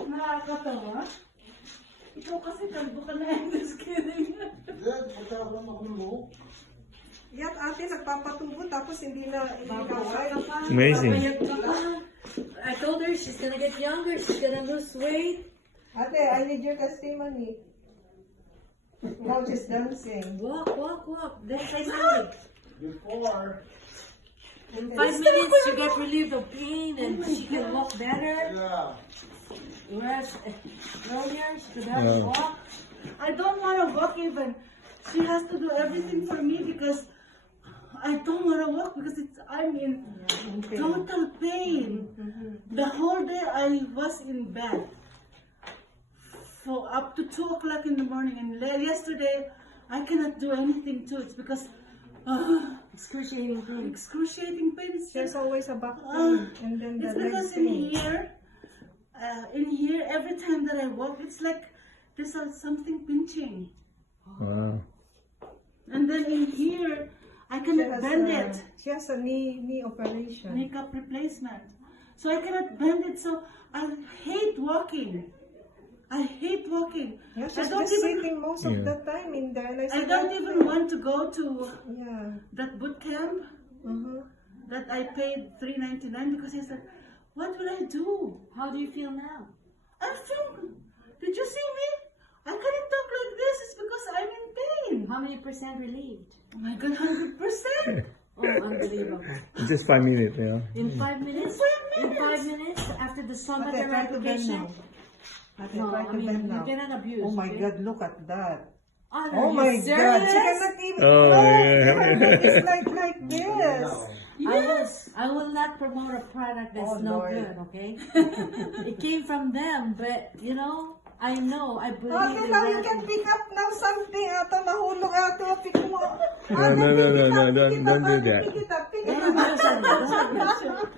Nakakatawa. Ikaw kasi kalbo ka na. I'm just kidding. Dad, magkakaroon ako ng buhok. Yan, ate, nagpapatubo tapos hindi na kaway. Amazing. I told her she's gonna get younger, she's gonna lose weight. Ate, I need your testimony. No, just dancing. Walk, walk, walk. Then say something. Before, In 5 minutes, she get relieved of pain and she can walk better. yeah. Whereas earlier, she could hardly Yeah. walk. I don't want to walk even. She has to do everything for me because I don't want to walk because I'm in total pain. The whole day I was in bed for up to 2 o'clock in the morning, and yesterday I cannot do anything too. It's because Excruciating pain. excruciating pain. It's There's just, always a back pain and then the it's because next in here, every time that I walk, it's like there's something pinching. Wow. And then in here, I cannot bend it. She has a knee operation. Makeup replacement. So I cannot bend it. So I hate walking. I hate walking. Yeah, I she's don't just even. sitting most of the time in there. And I I said, don't even want to go to Yeah. that boot camp that I paid $3.99 because I said, what will I do? How do you feel now? I feel. Did you see me? I cannot talk like this. It's because I'm in pain. How many percent relieved? Oh my God, 100%. Oh, unbelievable. Just 5 minutes, yeah. In 5 minutes? In 5 In 5 minutes after the Ate, sonogram try to bend application? now. Ate, No, try I to mean, bend you now. cannot abuse. Oh my okay? God, look at that. Oh, Oh my God, she cannot even. Oh, yeah. It's like this. I will not promote a product that's Oh, no Lord. good, okay? It came from them, but you know, I believe Ate, in now that. you can pick up now something. Ato, nahulog ato. Pick mo. No, no, no, no, no, don't do that. Pick it up. Pick it Eh, up. Rosa,